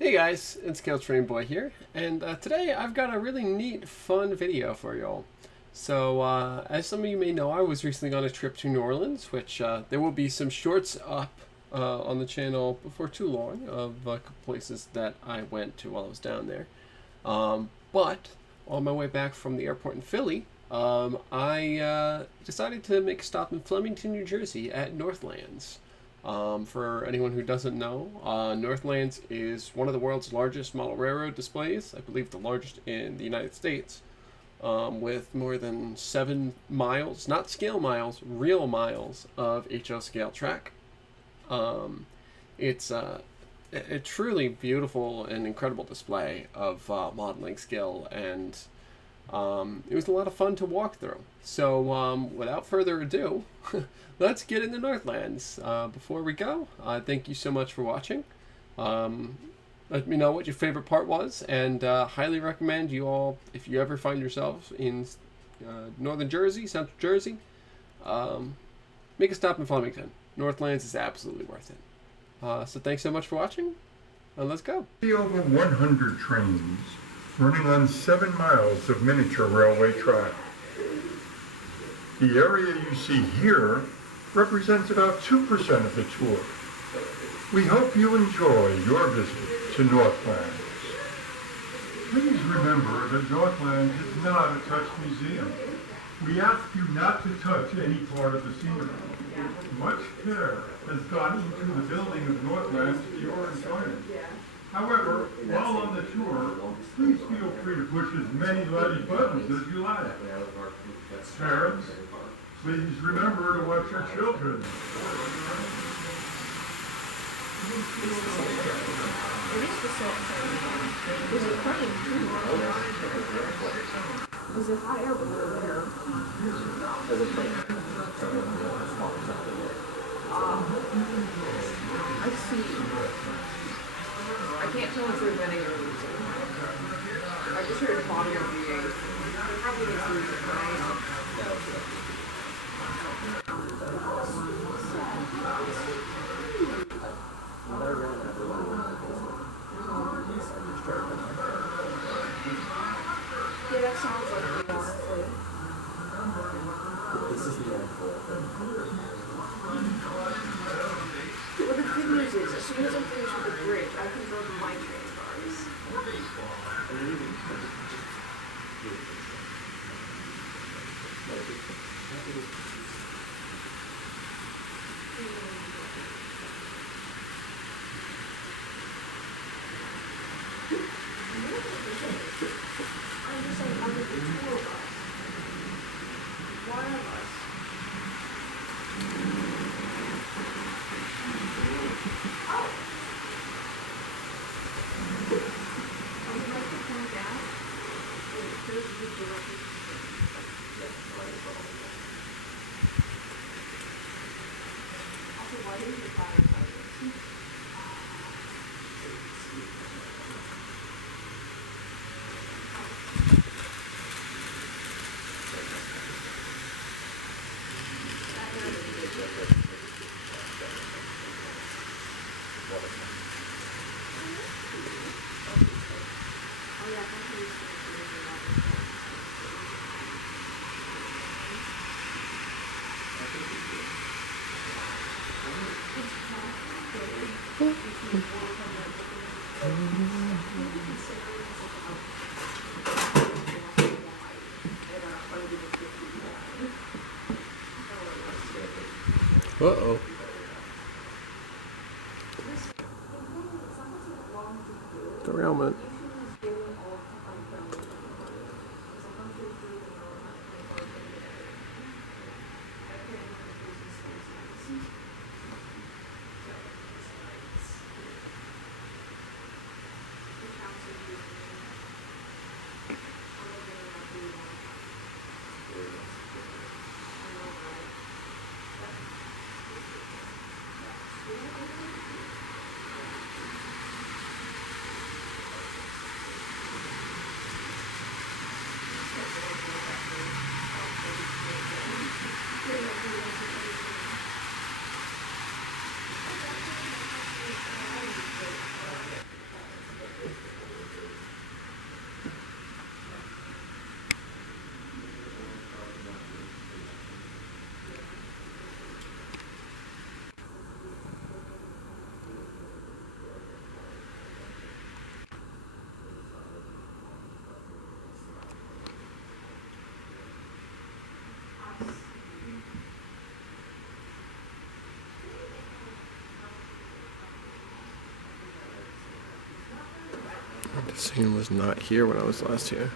Hey guys, it's Train Boy here, and today I've got a really neat, fun video for y'all. So, as some of you may know, I was recently on a trip to New Orleans, which there will be some shorts up on the channel before too long of a couple places that I went to while I was down there. But on my way back from the airport in Philly, I decided to make a stop in Flemington, New Jersey at Northlandz. For anyone who doesn't know, Northlandz is one of the world's largest model railroad displays, I believe the largest in the United States, with more than 7 miles, not scale miles, real miles of HO scale track. It's a truly beautiful and incredible display of modeling skill, and it was a lot of fun to walk through. So without further ado, let's get into Northlandz. Before we go, thank you so much for watching. Let me know what your favorite part was, and highly recommend you all, if you ever find yourselves in northern Jersey, central Jersey, make a stop in Flemington. Northlandz is absolutely worth it. So thanks so much for watching, and let's go. Over 100 trains running on 7 miles of miniature railway track. The area you see here represents about 2% of the tour. We hope you enjoy your visit to Northlandz. Please remember that Northlandz is not a touch museum. We ask you not to touch any part of the scenery. Much care has gone into the building of Northlandz for your enjoyment. However, while on the tour, please feel free to push as many lighted buttons as you like. Parents, please remember to watch your children. Is it higher or lower? I see. I can't tell if they're winning or losing. I just heard body of being. Probably it's losing, right? Yeah, that sounds like it, honestly. This is the end for it. Well, the good news is, as soon as I'm finished with the bridge, I can go to my train cars. I'm just saying, I'm with the tour bus. Why am I? Uh-oh. Derailment. The scene was not here when I was last here.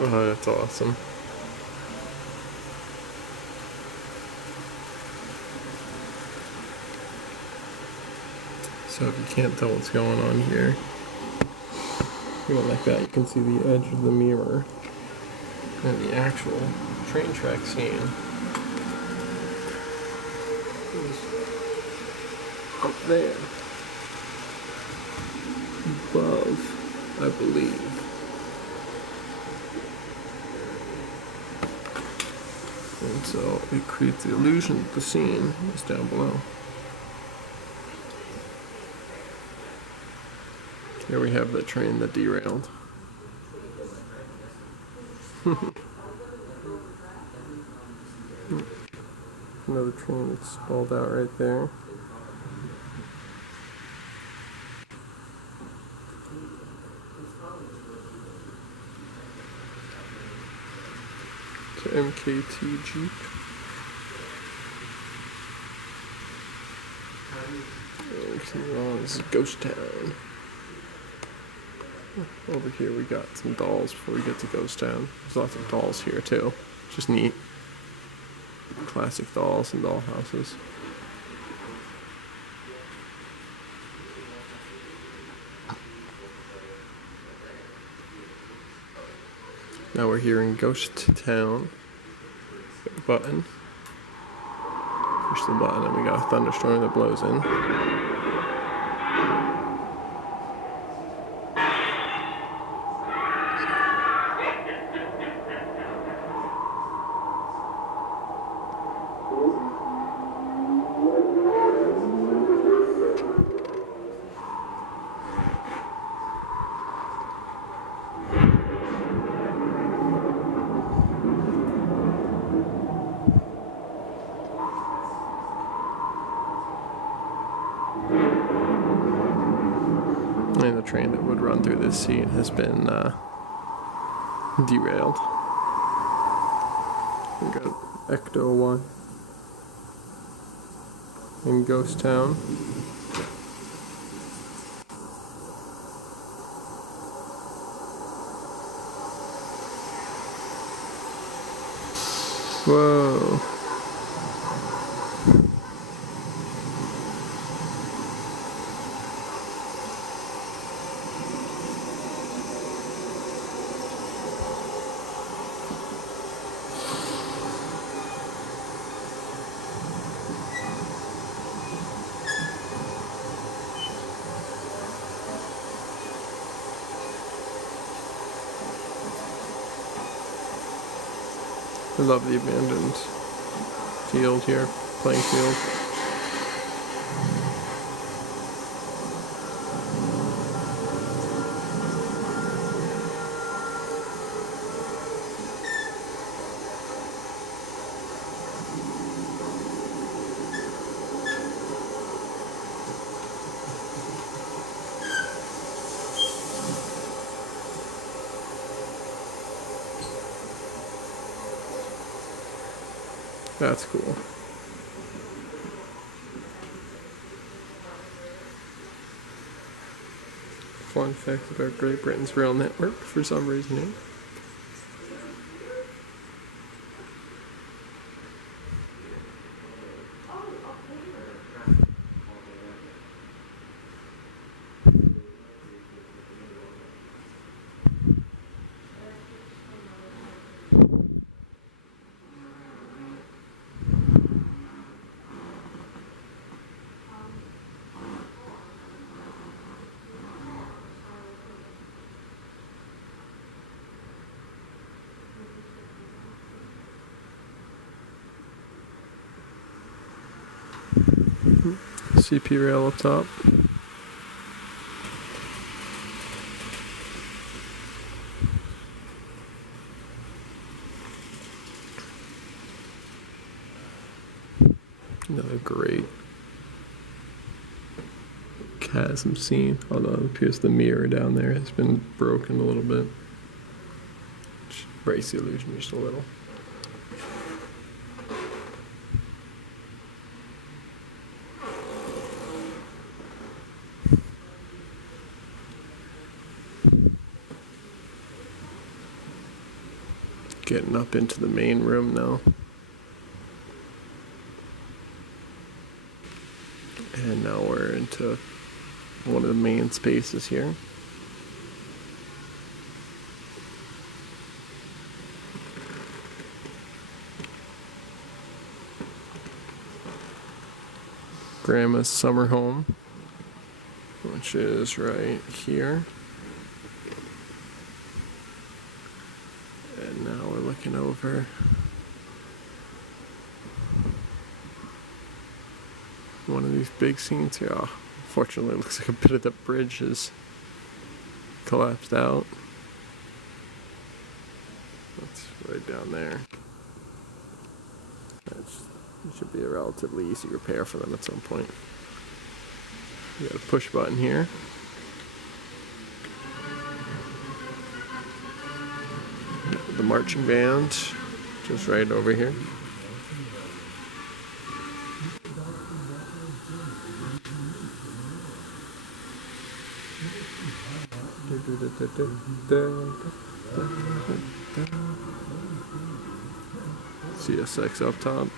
Oh, that's awesome. So if you can't tell what's going on here, you went like that, you can see the edge of the mirror and the actual train track scene is up there above, I believe. And so it creates the illusion that the scene is down below. Here we have the train that derailed. Another train that's stalled out right there. It's an MKT Jeep. And this is Ghost Town. Over here we got some dolls before we get to Ghost Town. There's lots of dolls here too. Just neat. Classic dolls and doll houses. Now we're here in Ghost Town. Hit the button. Push the button and we got a thunderstorm that blows in. And the train that would run through this scene has been derailed. We got Ecto 1 in Ghost Town. Whoa. I love the abandoned field here, playing field. That's cool. Fun fact about Great Britain's rail network for some reason. CP rail up top. Another great chasm scene, although it appears the mirror down there has been broken a little bit. Just breaks the illusion just a little. Getting up into the main room now. And now we're into one of the main spaces here. Grandma's summer home, which is right here. And now we're looking over one of these big scenes here. Oh, unfortunately, it looks like a bit of the bridge has collapsed out. That's right down there. It should be a relatively easy repair for them at some point. You got a push button here. The marching band just right over here. CSX up top.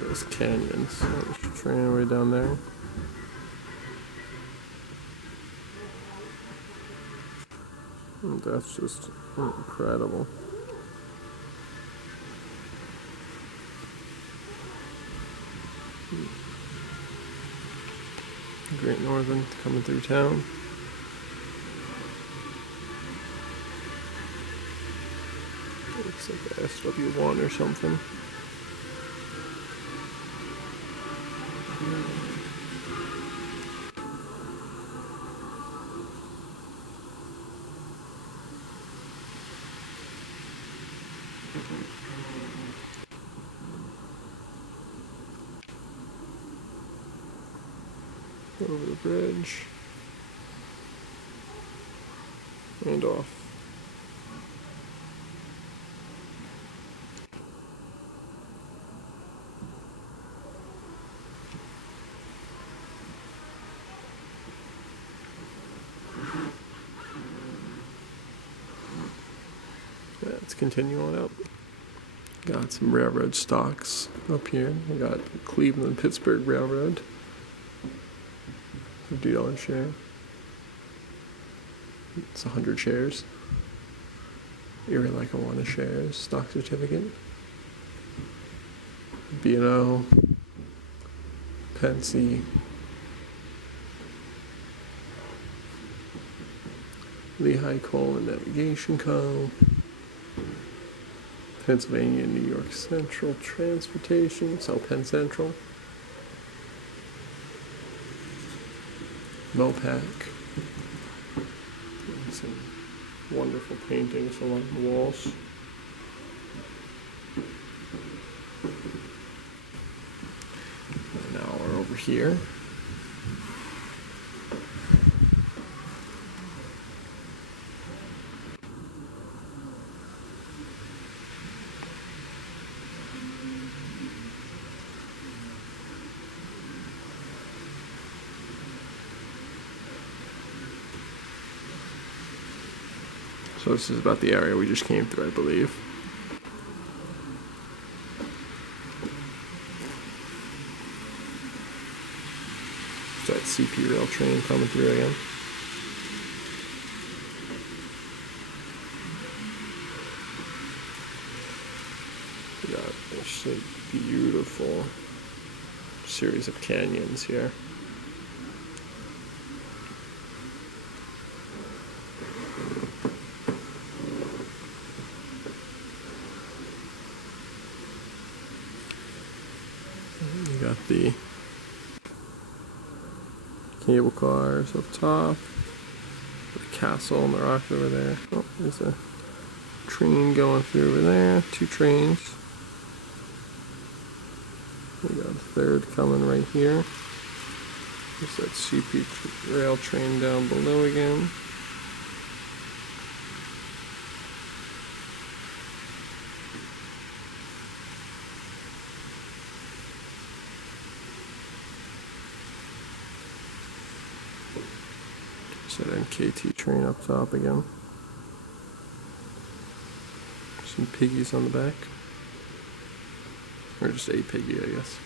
Those canyons. There's a train way down there. And that's just incredible. Great Northern coming through town. Looks like a SW1 or something. Over the bridge and off. Let's continue on up. Got some railroad stocks up here. We got Cleveland Pittsburgh Railroad. $50 share. It's 100 shares. Erie Lackawanna shares, stock certificate. B&O, Pensy, Lehigh Coal and Navigation Co., Pennsylvania and New York Central Transportation, so Penn Central. Mopac. Some wonderful paintings along the walls. And now we're over here. So this is about the area we just came through, I believe. Is that CP rail train coming through again? We got just a beautiful series of canyons here. You got the cable cars up top, the castle and the rock over there. Oh, there's a train going through over there, 2 trains. We got a third coming right here. There's that CP rail train down below again. There's that NKT train up top again. Some piggies on the back. Or just a piggy, I guess.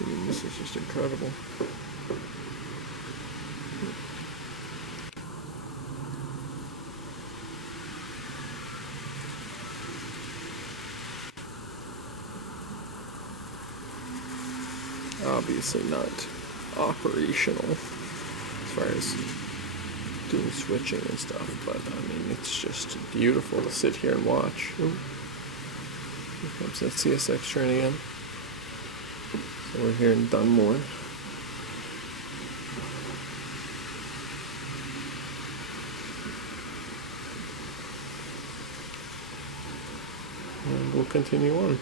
I mean, this is just incredible. Obviously not operational as far as doing switching and stuff, but I mean, it's just beautiful to sit here and watch. Ooh. Here comes that CSX train again. So we're here in Dunmore. And we'll continue on.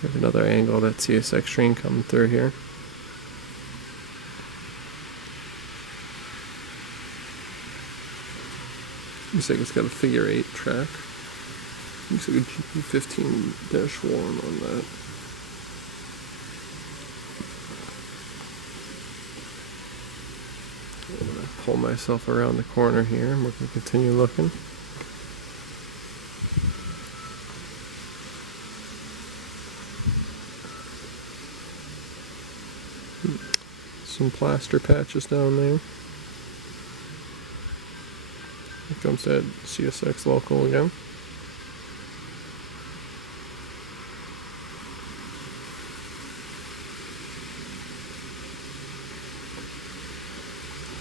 We have another angle of that CSX train coming through here. Looks like it's got a figure 8 track. Looks like a GP15-1 on that. I'm going to pull myself around the corner here and we're going to continue looking. Some plaster patches down there. Here comes that CSX local again.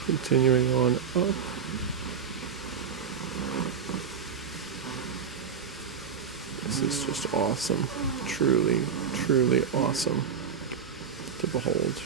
Continuing on up. This is just awesome. Truly, truly awesome to behold.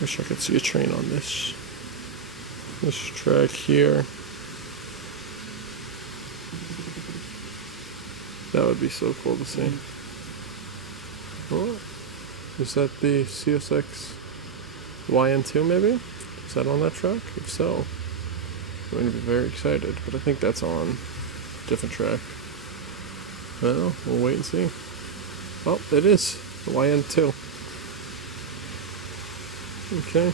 Wish I could see a train on this track here. That would be so cool to see. Oh, is that the CSX YN2 maybe? Is that on that track? If so, I'm going to be very excited. But I think that's on a different track. Well, we'll wait and see. Oh, it is the YN2. Okay.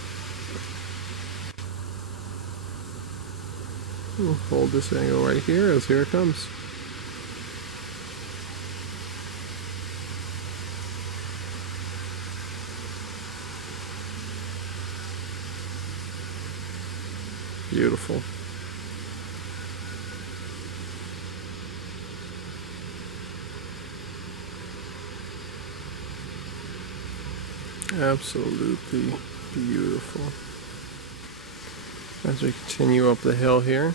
We'll hold this angle right here as here it comes. Beautiful. Absolutely beautiful. As we continue up the hill here,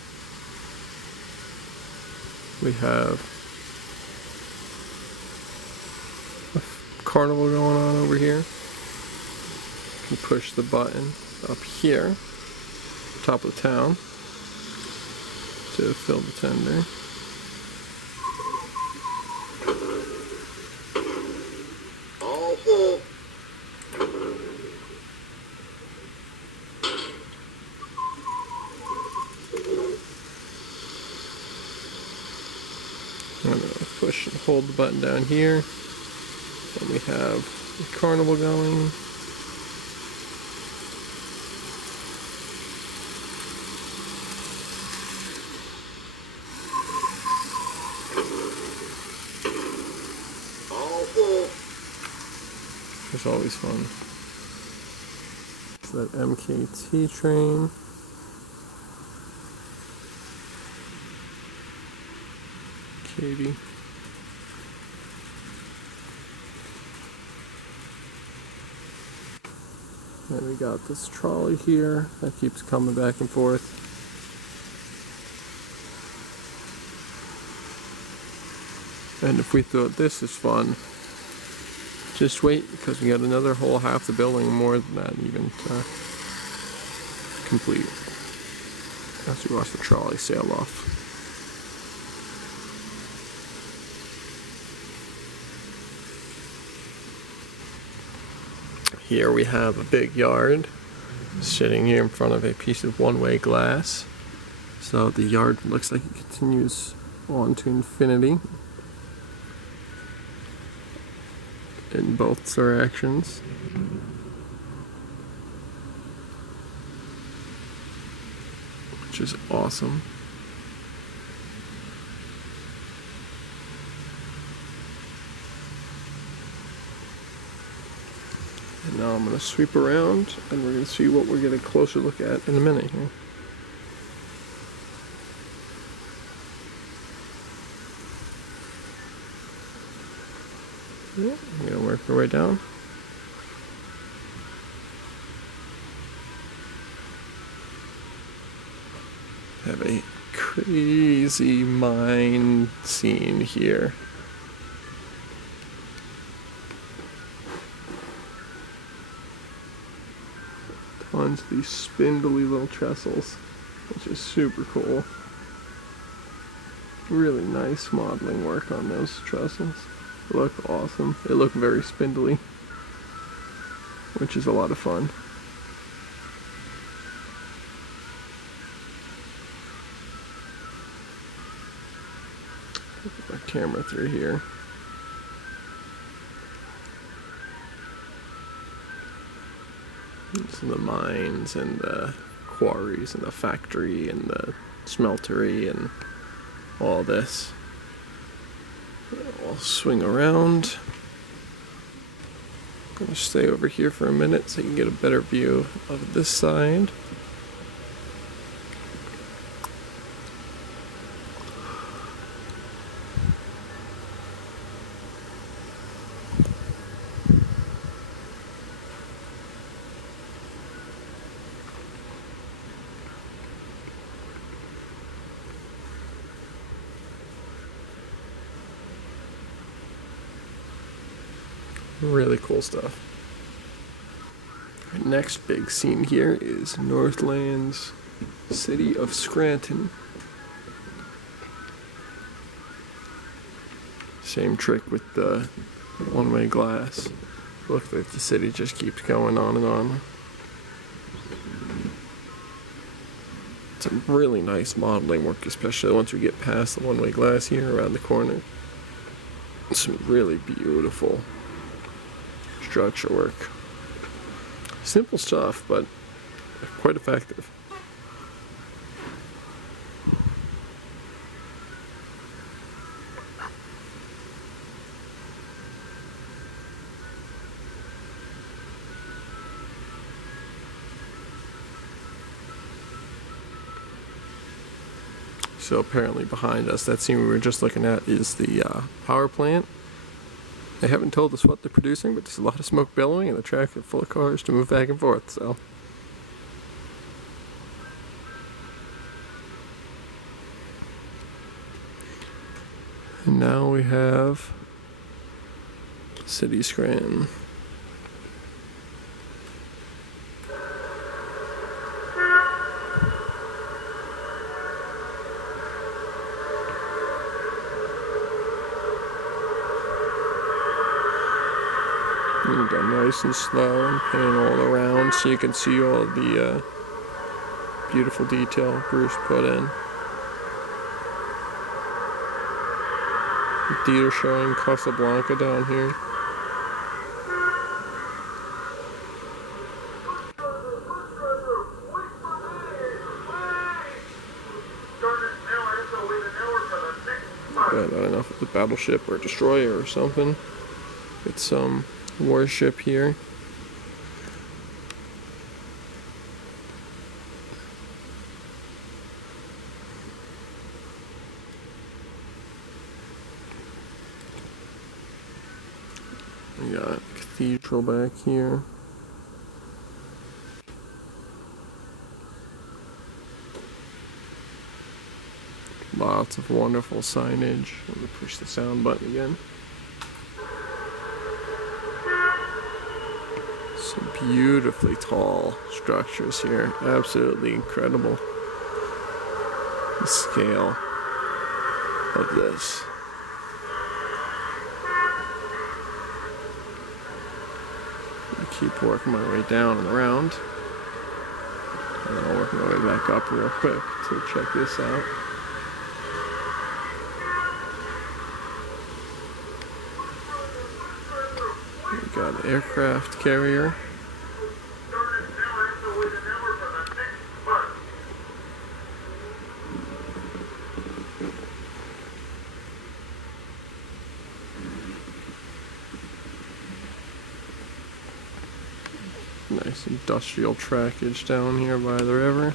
we have a carnival going on over here. You can push the button up here, top of the town, to fill the tender. I'm going to push and hold the button down here. And we have the carnival going. It's always fun. It's that MKT train. Katie. And we got this trolley here that keeps coming back and forth. And if we thought this is fun, just wait, because we got another whole half the building, more than that even, to complete as we watch the trolley sail off. Here we have a big yard sitting here in front of a piece of one-way glass. So the yard looks like it continues on to infinity in both directions. Which is awesome. And now I'm going to sweep around and we're going to see what we're getting a closer look at in a minute here. Yeah, we're going to work our way down. Have a crazy mine scene here. Tons of these spindly little trestles, which is super cool. Really nice modeling work on those trestles. They look awesome. They look very spindly, which is a lot of fun. Put my camera through here. So the mines and the quarries and the factory and the smeltery and all this. I'll swing around. I'm gonna stay over here for a minute so you can get a better view of this side. Really cool stuff. Our next big scene here is Northlandz City of Scranton. Same trick with the one-way glass. Looks like the city just keeps going on and on. Some really nice modeling work, especially once we get past the one-way glass here around the corner. Some really beautiful structure work. Simple stuff, but quite effective. So apparently behind us, that scene we were just looking at is the power plant. They haven't told us what they're producing, but there's a lot of smoke billowing and the track is full of cars to move back and forth, so. And now we have City Scranton. You go nice and slow and pan all around so you can see all the beautiful detail Bruce put in. The deer showing Casablanca down here. I don't know if it's a battleship or a destroyer or something. It's some warship here. We got a cathedral back here. Lots of wonderful signage. Let me push the sound button again. Some beautifully tall structures here. Absolutely incredible. The scale of this. Keep working my way down and around. And I'll work my way back up real quick to check this out. We got an aircraft carrier. Nice industrial trackage down here by the river.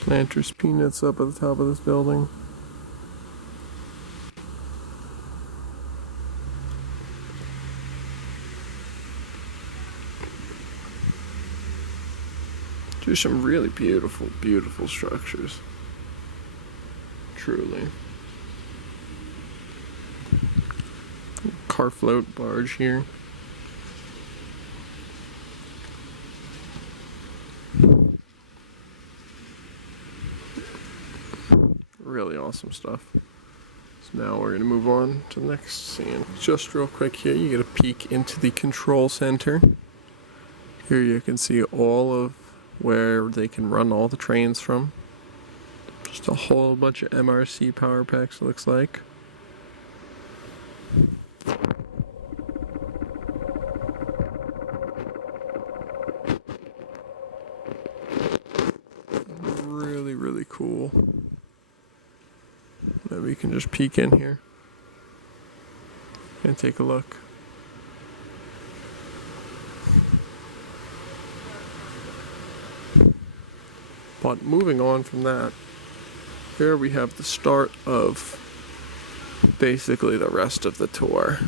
Planters Peanuts up at the top of this building. Just some really beautiful, beautiful structures. Truly. Car float barge here. Really awesome stuff. So now we're going to move on to the next scene. Just real quick here, you get a peek into the control center. Here you can see all of where they can run all the trains from. Just a whole bunch of MRC power packs, it looks like. Really, really cool. Maybe we can just peek in here and take a look. But moving on from that, here we have the start of basically the rest of the tour,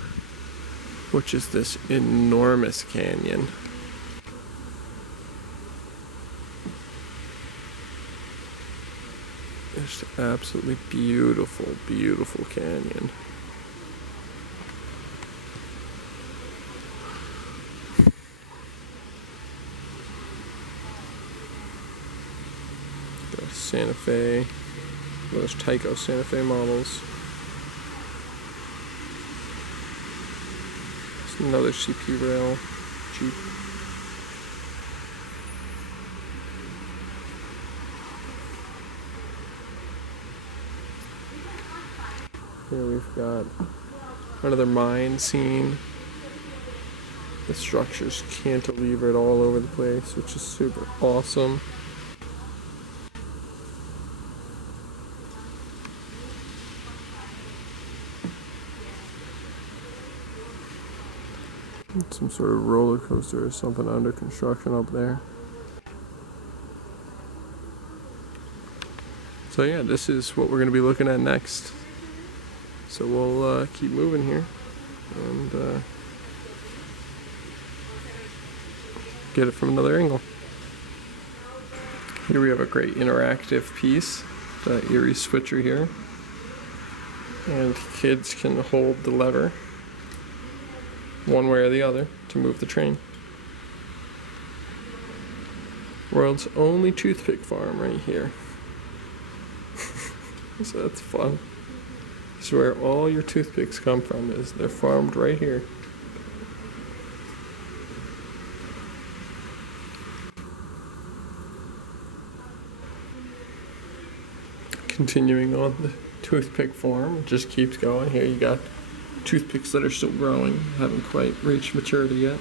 which is this enormous canyon. It's absolutely beautiful, beautiful canyon. Santa Fe, those Tyco Santa Fe models. It's another CP rail Jeep. Here we've got another mine scene. The structure's cantilevered all over the place, which is super awesome. Some sort of roller coaster or something under construction up there. So yeah, this is what we're going to be looking at next. So we'll keep moving here and get it from another angle. Here we have a great interactive piece, the Erie switcher here. And kids can hold the lever one way or the other to move the train. World's only toothpick farm right here. So that's fun. This is where all your toothpicks come from, is they're farmed right here. Continuing on the toothpick farm, it just keeps going. Here you got toothpicks that are still growing, haven't quite reached maturity yet.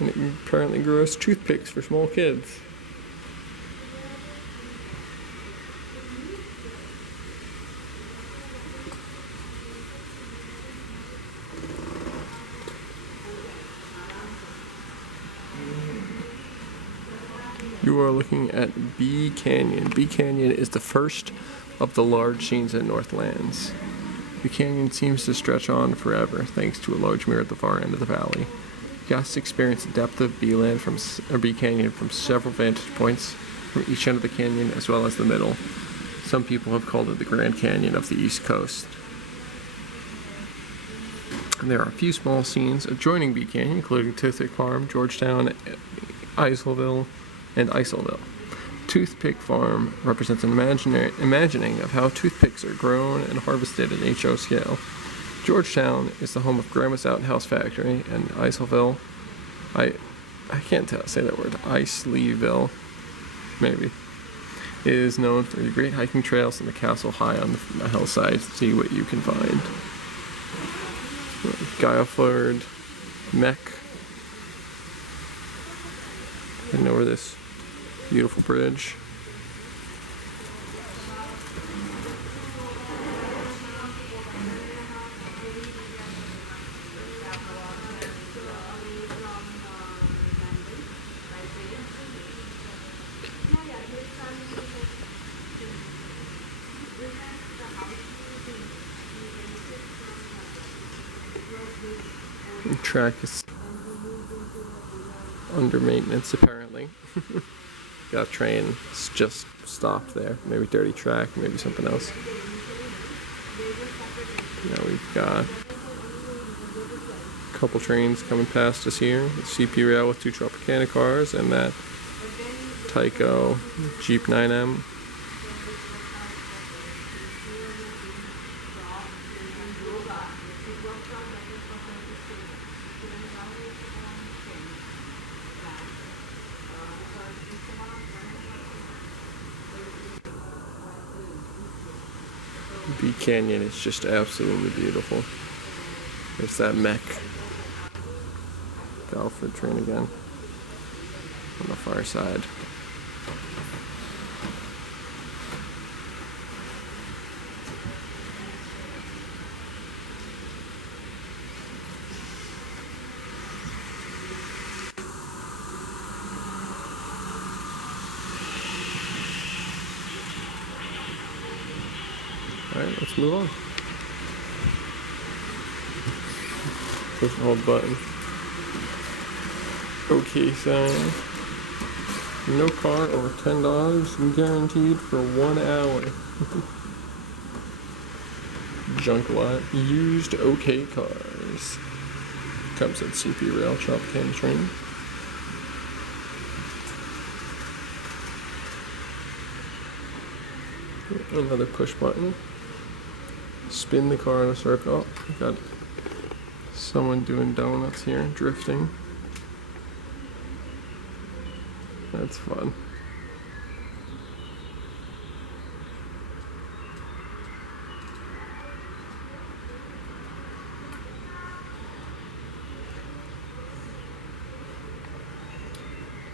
And it apparently grows toothpicks for small kids. You are looking at Bee Canyon. Bee Canyon is the first of the large scenes at Northlandz. The canyon seems to stretch on forever, thanks to a large mirror at the far end of the valley. Guests experience the depth of Bee Canyon from several vantage points from each end of the canyon as well as the middle. Some people have called it the Grand Canyon of the East Coast. And there are a few small scenes adjoining Bee Canyon, including Toothpick Farm, Georgetown, Isleville, and Isleville. Toothpick Farm represents an imagining of how toothpicks are grown and harvested at HO scale. Georgetown is the home of Grandma's Outhouse Factory, and Isleville, I can't say that word, Isleville, maybe, is known for the great hiking trails and the castle high on the hillside. See what you can find. Guilford, Mech, and over this beautiful bridge. The track is under maintenance apparently. Got a train just stopped there. Maybe dirty track, maybe something else. Now we've got a couple trains coming past us here. The CP Rail with two Tropicana cars and that Tyco Jeep 9M. Bee Canyon is just absolutely beautiful. There's that Mech. Guilford train again on the far side. Alright, let's move on. Push the hold button. Okay sign. No car over $10 guaranteed for 1 hour. Junk lot. Used OK cars. Comes at CP Rail Tropicana train. Another push button. Spin the car in a circle. We've got someone doing donuts here, drifting. That's fun.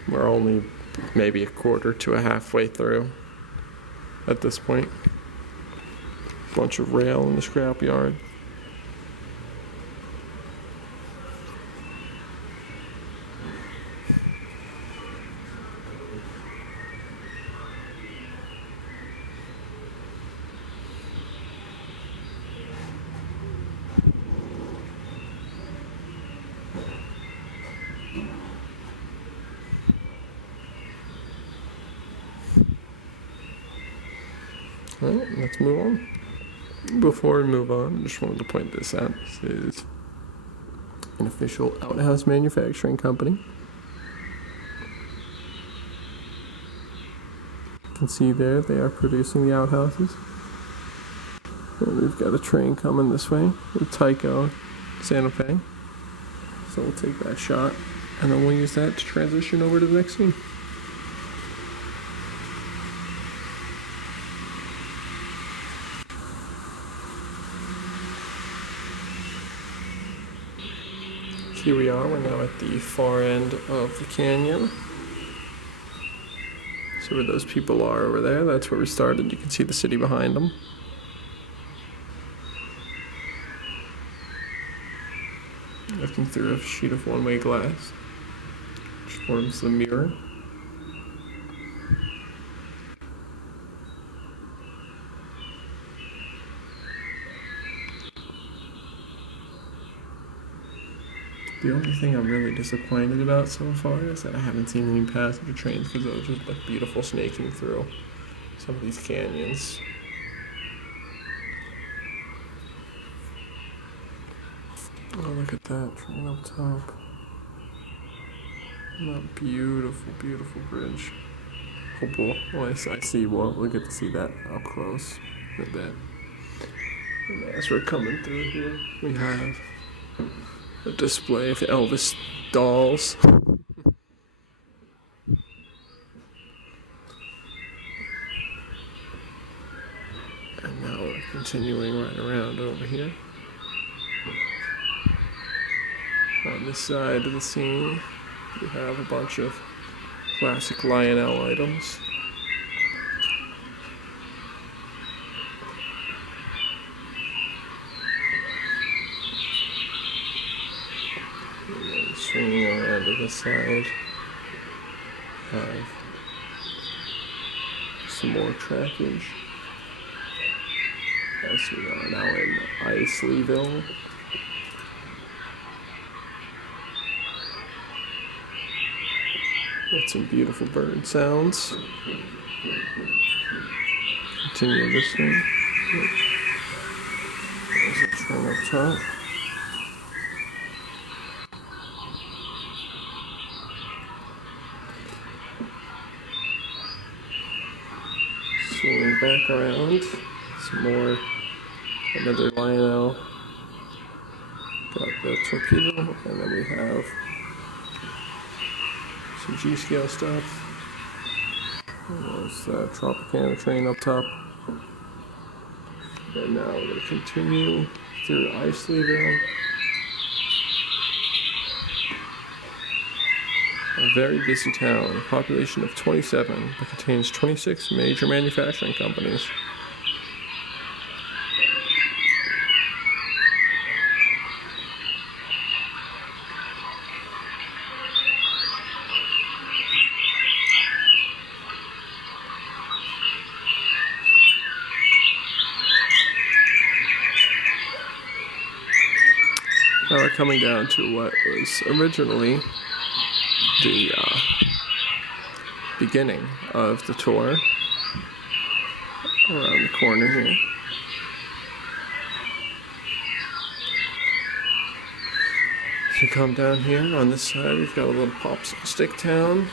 We're only maybe a quarter to a halfway through at this point. Bunch of rail in the scrapyard. Alright, let's move on. Before we move on, I just wanted to point this out. This is an official outhouse manufacturing company. You can see there they are producing the outhouses. And we've got a train coming this way with Tycho, Santa Fe. So we'll take that shot and then we'll use that to transition over to the next scene. Here we are, we're now at the far end of the canyon. So where those people are over there, that's where we started. You can see the city behind them. Looking through a sheet of one-way glass, which forms the mirror. The only thing I'm really disappointed about so far is that I haven't seen any passenger trains, because those just look beautiful snaking through some of these canyons. Oh, look at that train up top. That beautiful, beautiful bridge. Hopefully, well, I see, well, we'll get to see that up close in a bit. And as we're coming through here, we have a display of Elvis dolls. And now we're continuing right around over here. On this side of the scene, we have a bunch of classic Lionel items. And then swinging around to the side, have some more trackage. As we are now in Isleyville. Got some beautiful bird sounds. Continue this way. There's a train up top. Swinging back around. Some more. Another Lionel. Got the torpedo, and then we have some G-scale stuff. There's the Tropicana train up top. And now we're going to continue through Isleyville. A very busy town, a population of 27, that contains 26 major manufacturing companies. Now we're coming down to what was originally the beginning of the tour, around the corner here. If you come down here on this side, we've got a little popsicle stick town.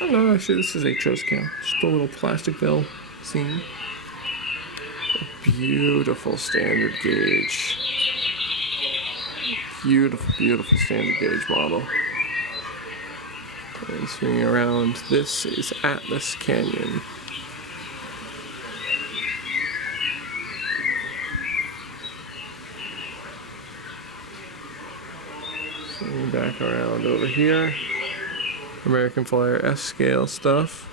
Oh no, actually this is HO's scale, just a little Plasticville scene. A beautiful standard gauge. Beautiful, beautiful standard gauge model. And swinging around, this is Atlas Canyon. Swinging back around over here, American Flyer S scale stuff.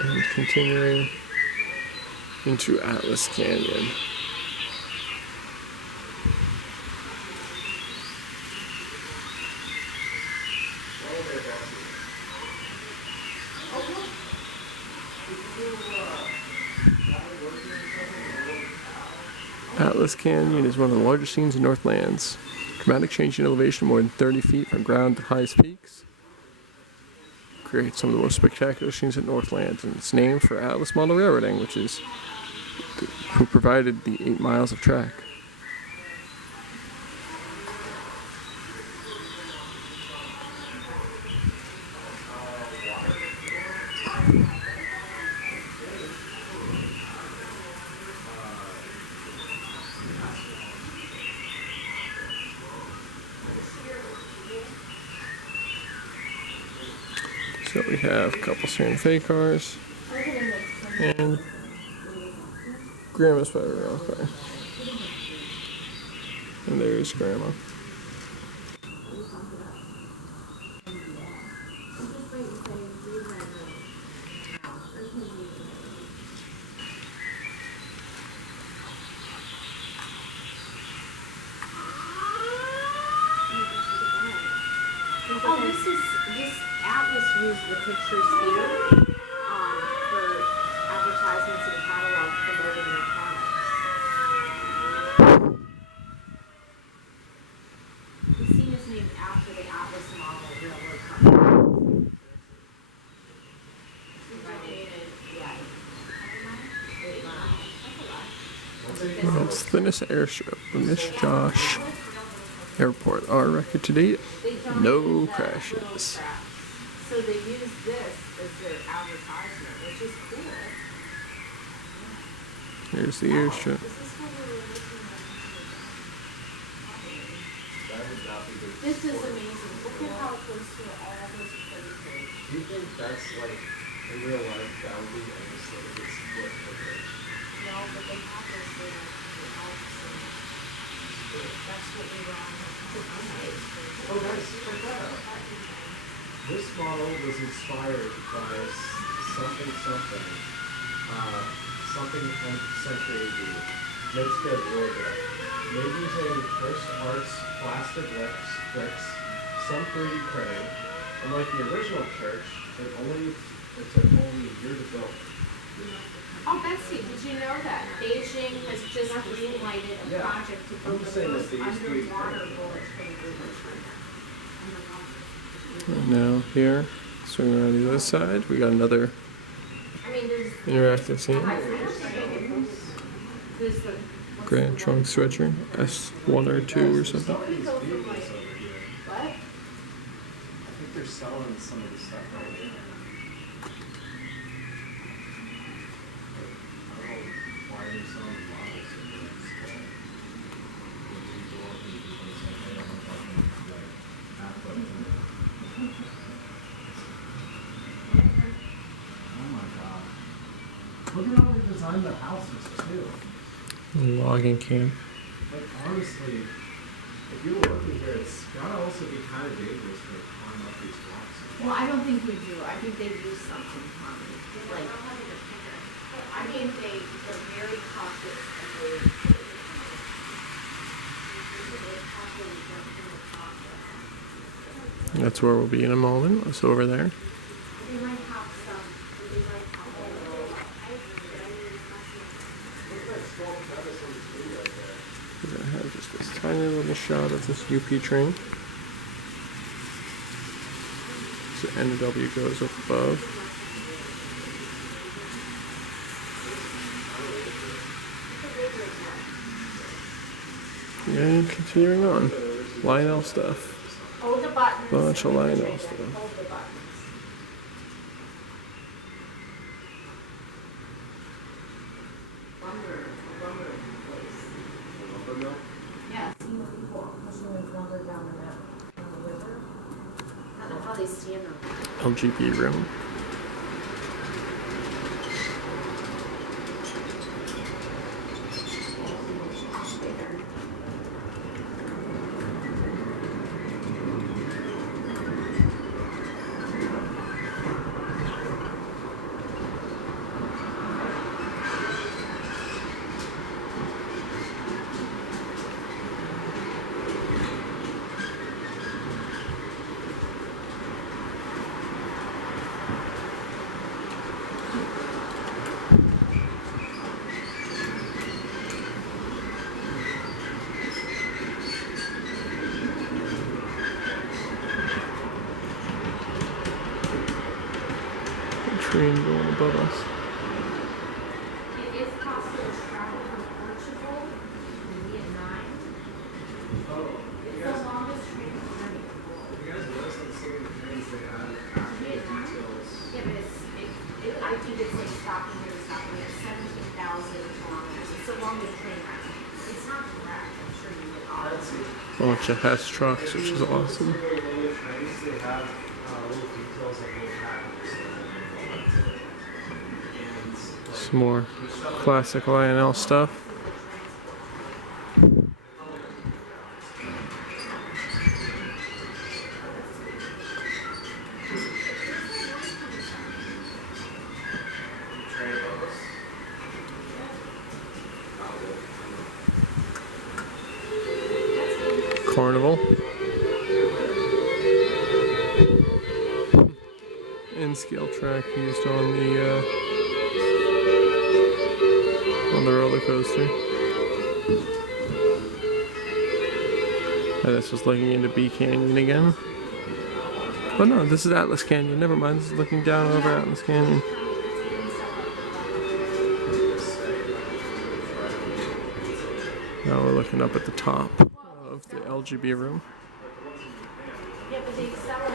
And continuing into Atlas Canyon. Atlas Canyon is one of the largest scenes in Northlandz. Dramatic change in elevation more than 30 feet from ground to highest peaks. create some of the most spectacular scenes at Northlandz, and it's named for Atlas Model Railroading, which is who provided the 8 miles of track. So we have a couple Santa Fe cars and Grandma's Spider Rail car. And there's Grandma. Oh, this Atlas used the pictures here for advertisements and catalog promoting their products. The scene is named after the Atlas Model Railroad Company. That's Thinnest Airstrip, the Miss Josh Airport. Our record to date, no crashes. So they use this as their advertisement, which is cool. Here's the airstrip. This is amazing. Look at how close to all those places. Do you think that's like, in real life, that would be like a sort of split coverage? No, but they have those little houses. That's what we run. Oh, guys, check that out. This model was inspired by something, something 10th century AD. Makes good wardrobe. Made using first arts, plastic bricks, some 3D printing. Unlike the original church, it took only a year to build. Oh, Betsy, did you know that Beijing has just green-lighted a project to build the first underwater bullet train? And now here, swing around to the other side, we got another I mean, interactive scene. there's the Grand Trunk Stretcher, S1 or 2 or something. what? I think they're selling some of the stuff right now. I don't know why they're selling models of this. Oh my god. Look at how they designed the houses too. Logging camp. Like honestly, if you're working here, it's gotta also be kind of dangerous to climb up these rocks. Well, I don't think we do. I think they do something funny. Like, I think they're very cautious and they That's where we'll be in a moment. That's over there. They might have some. They might have We're gonna have just this tiny little shot of this UP train. So NW goes up above. And continuing on. Lionel stuff. hold the buttons. Bunch of Lionel Hold stuff. the buttons. Lumber place. Yeah, seen it before. Pushing with lumber down the river. I don't know how they stand on it. LGB room. train going above us. It is possible to travel from Portugal to Vietnam. It's the longest train in the world. You guys notice on some of the trains they have actual details. Yeah, but I think it's like stopping here, stopping there, 17,000 kilometers. It's the longest train ride. It's not correct. I'm sure you would all. Let's see. Bunch of Hess trucks, which is awesome. Some of the longer trains, they have little details like little patterns. And Some more classic Lionel stuff. Carnival. N-scale track used on the roller coaster. And this was looking into B Canyon again. Oh no, this is Atlas Canyon. Never mind. This is looking down over Atlas Canyon. Now we're looking up at the top of the LGB room. Yeah, but they sell it.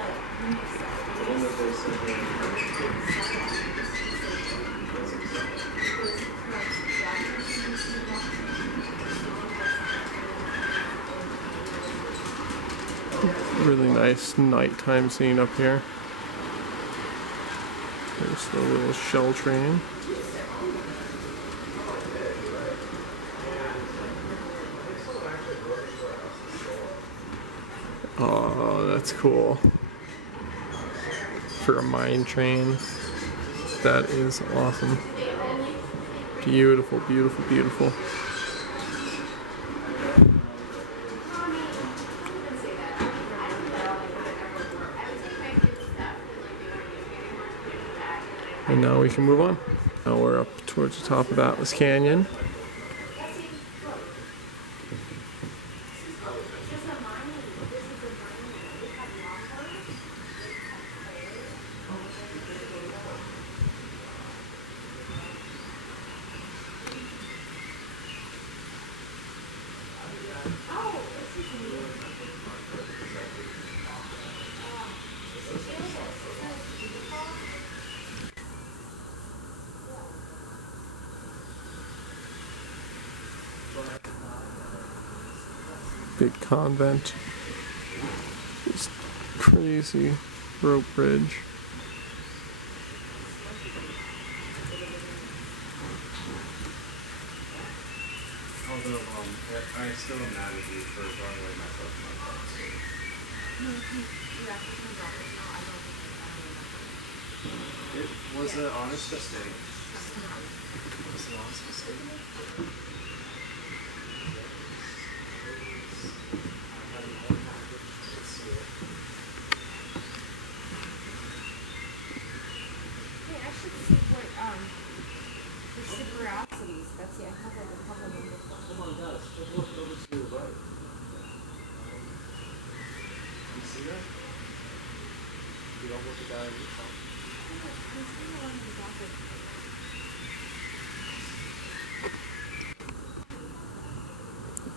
Really nice nighttime scene up here. There's the little shell train. Oh, that's cool. For a mine train. That is awesome. Beautiful, beautiful, beautiful. And now we can move on. Now we're up towards the top of Atlas Canyon. Big convent. This crazy rope bridge. Although, I still am mad at you for throwing away my Pokemon cards. It was an honest mistake. It was an honest mistake.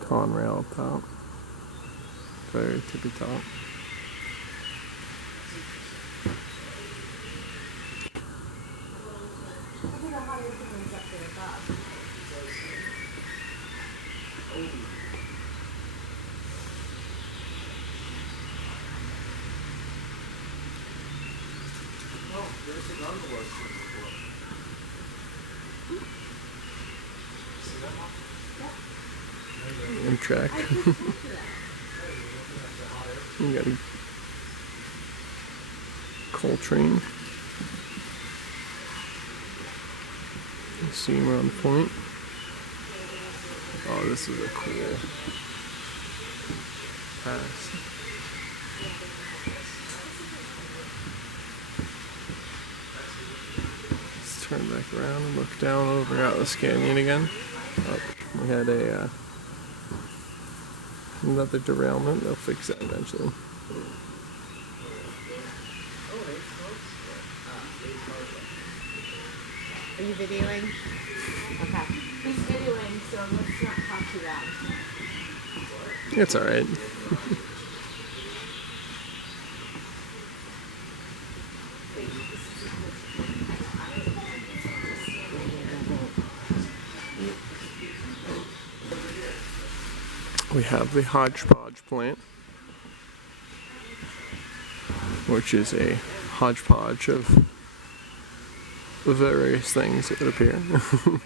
Conrail up top. Very tippy top. Well, there's a gondola before. See that one? Amtrak. You got a Coltrane. Steamer on point. Oh, this is a cool pass. Let's turn back around and look down over Atlas Canyon again. Oh, we had another derailment. They'll fix that eventually. Are you videoing? Okay. He's videoing, so let's not talk too loud. It's alright. We have the hodgepodge plant, which is a hodgepodge of various things, it would appear. Oh,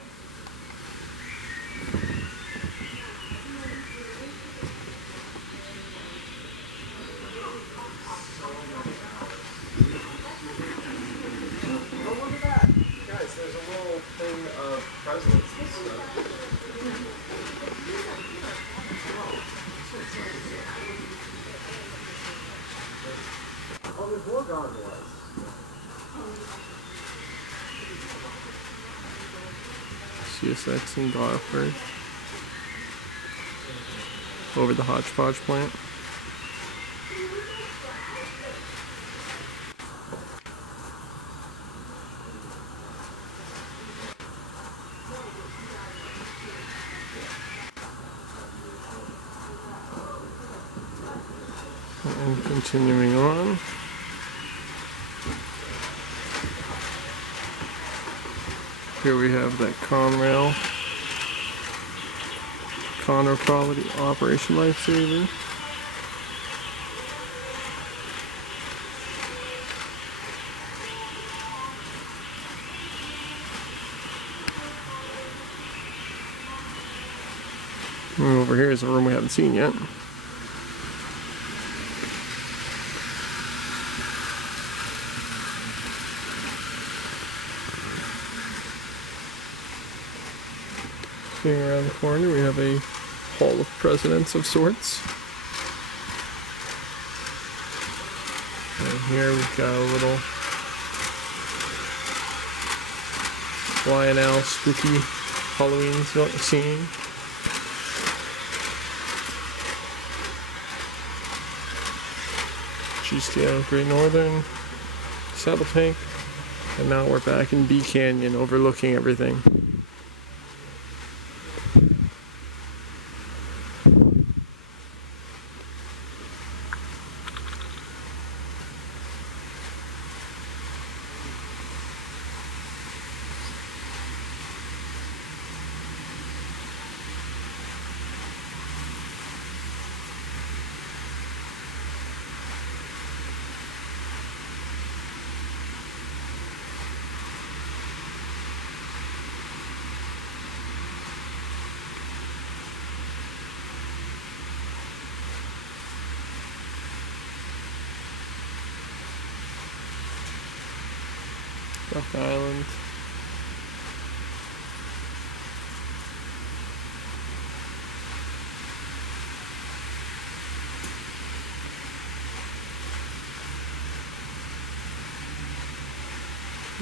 look at that! Guys, there's a little thing of presidents and stuff. Oh, there's more gondolas. CSX and Garford over the hodgepodge plant. And continuing on, here we have that Conrail Quality Operation Lifesaver. And over here is a room we haven't seen yet. Looking around the corner, we have a Hall of Presidents of sorts. And here we've got a little Lionel spooky Halloween scene. GTO Great Northern, Saddle Tank, and now we're back in B Canyon overlooking everything. Rock Island.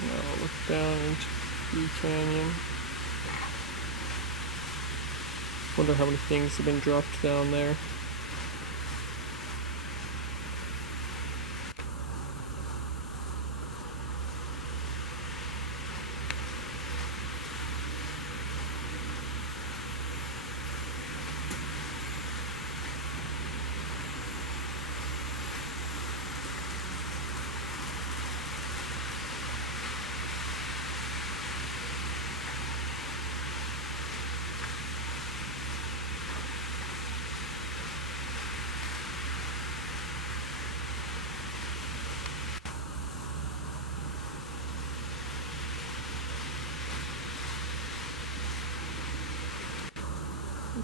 Now look down into B Canyon. Wonder how many things have been dropped down there.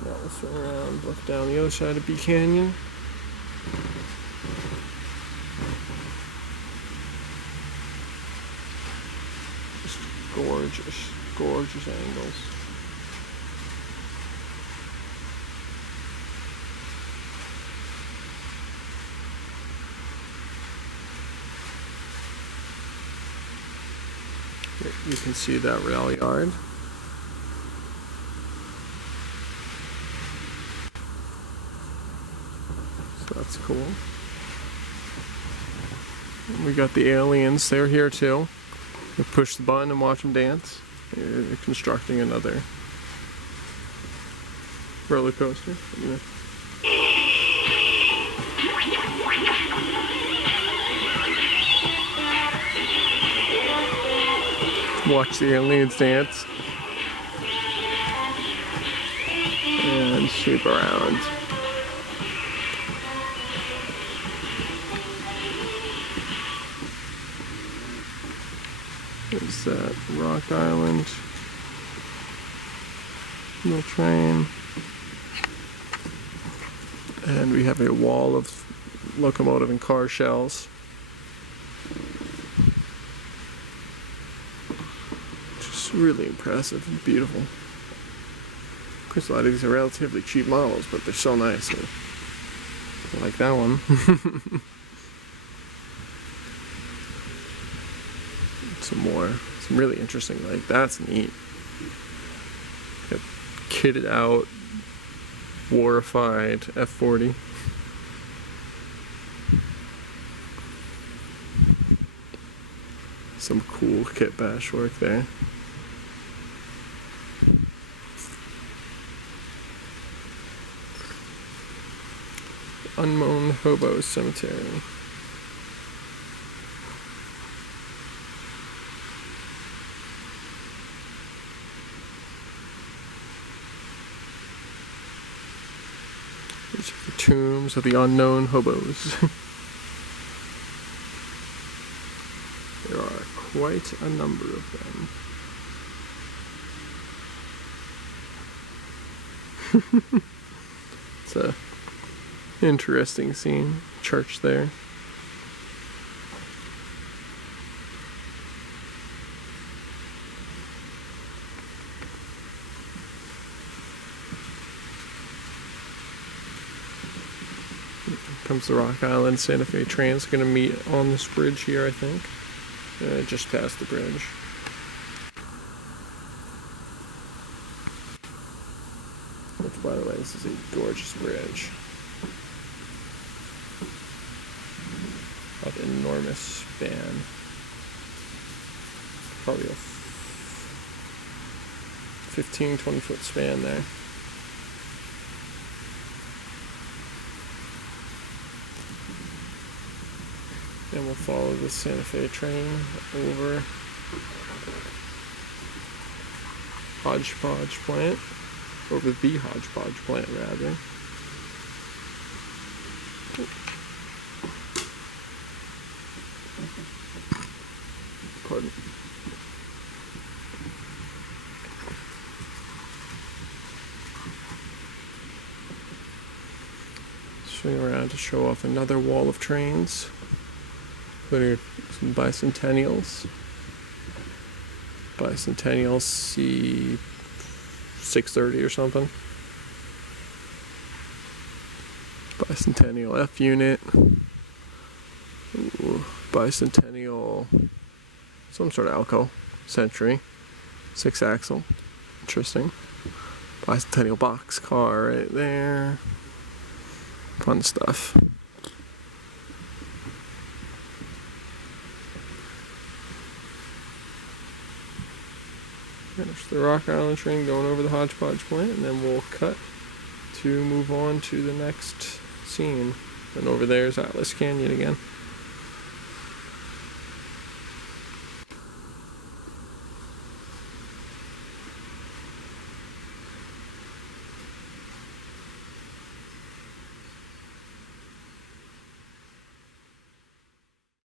Now we'll swing around, look down the other side of B Canyon. Just gorgeous, gorgeous angles. Here you can see that rail yard. So that's cool. And we got the aliens, they're here too. We push the button and watch them dance. They're constructing another roller coaster. Yeah. Watch the aliens dance and shape around. There's that Rock Island. No train. And we have a wall of locomotive and car shells. Just really impressive and beautiful. Of course, a lot of these are relatively cheap models, but they're so nice. I like that one. Some more. Some really interesting, like, that's neat. Got kitted out, warified F40. Some cool kit bash work there. Unmown Hobo Cemetery. These are the tombs of the unknown hobos. There are quite a number of them. It's a interesting scene. Church there. Here comes the Rock Island Santa Fe train. It's going to meet on this bridge here, I think. Just past the bridge. Which, by the way, this is a gorgeous bridge. Of enormous span. Probably a 15-20 foot span there. Then we'll follow the Santa Fe train over Hodgepodge plant, over the Hodgepodge plant rather. Pardon. Swing around to show off another wall of trains, including some bicentennials. Bicentennial C630 or something. Bicentennial F unit. Ooh, bicentennial, some sort of Alco Century, 6-axle. Interesting. Bicentennial box car right there. Fun stuff. There's the Rock Island train going over the Hodgepodge plant, and then we'll cut to move on to the next scene. And over there is Atlas Canyon again.